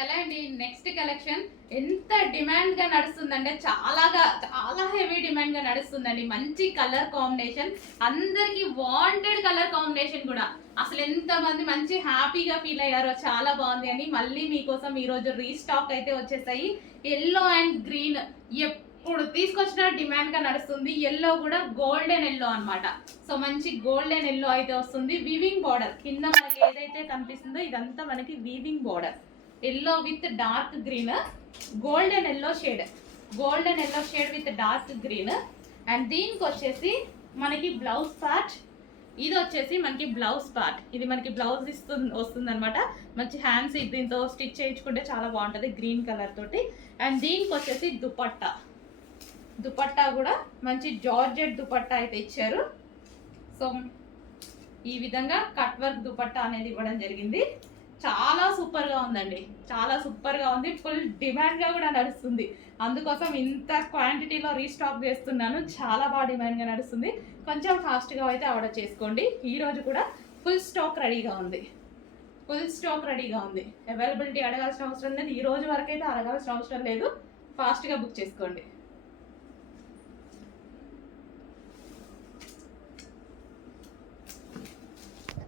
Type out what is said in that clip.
Hello అండి, next collection ఎంత demand గా నడుస్తుందంటే చాలా హెవీ డిమాండ్ గా నడుస్తుందండి. మంచి కలర్ కాంబినేషన్, అందరికి వాంటెడ్ కలర్ కాంబినేషన్ కూడా. అసలు ఎంత మంది మంచి హ్యాపీగా ఫీల్ అయ్యారో, చాలా బాగుంది అని మళ్ళీ మీకోసం ఈ రోజు రీస్టాక్ అయితే వచ్చేసాయి. ఎల్లో అండ్ గ్రీన్ ఇప్పుడు తీసుకొచ్చిన డిమాండ్ గా నడుస్తుంది. ఎల్లో కూడా గోల్డెన్ ఎల్లో అన్నమాట. సో మంచి గోల్డెన్ ఎల్లో అయితే వస్తుంది. వీవింగ్ బార్డర్ కింద మనకి ఏదైతే కనిపిస్తుందో ఇదంతా మనకి weaving border. Yellow with dark green, golden yellow shade with dark green. And దీనికి వచ్చేసి మనకి బ్లౌజ్ పార్ట్, ఇది వచ్చేసి మనకి బ్లౌజ్ పార్ట్. ఇది మనకి బ్లౌజ్ వస్తుంది అనమాట. మంచి హ్యాండ్స్ దీంతో స్టిచ్ చేయించుకుంటే చాలా బాగుంటుంది గ్రీన్ కలర్ తోటి. అండ్ దీనికి వచ్చేసి దుపట్టా కూడా మంచి జార్జెట్ దుపట్టా అయితే ఇచ్చారు. సో ఈ విధంగా కట్ వర్క్ దుపట్టా అనేది ఇవ్వడం జరిగింది. చాలా సూపర్గా ఉందండి, చాలా సూపర్గా ఉంది. ఫుల్ డిమాండ్గా కూడా నడుస్తుంది. అందుకోసం ఇంత క్వాంటిటీలో రీస్టాక్ చేస్తున్నాను. చాలా బాగా డిమాండ్గా నడుస్తుంది. కొంచెం ఫాస్ట్గా అయితే ఆర్డర్ చేసుకోండి. ఈరోజు కూడా ఫుల్ స్టాక్ రెడీగా ఉంది. అవైలబిలిటీ అడగాల్సిన అవసరం లేదు. ఈ రోజు వరకు అయితే అడగాల్సిన అవసరం లేదు. ఫాస్ట్గా బుక్ చేసుకోండి.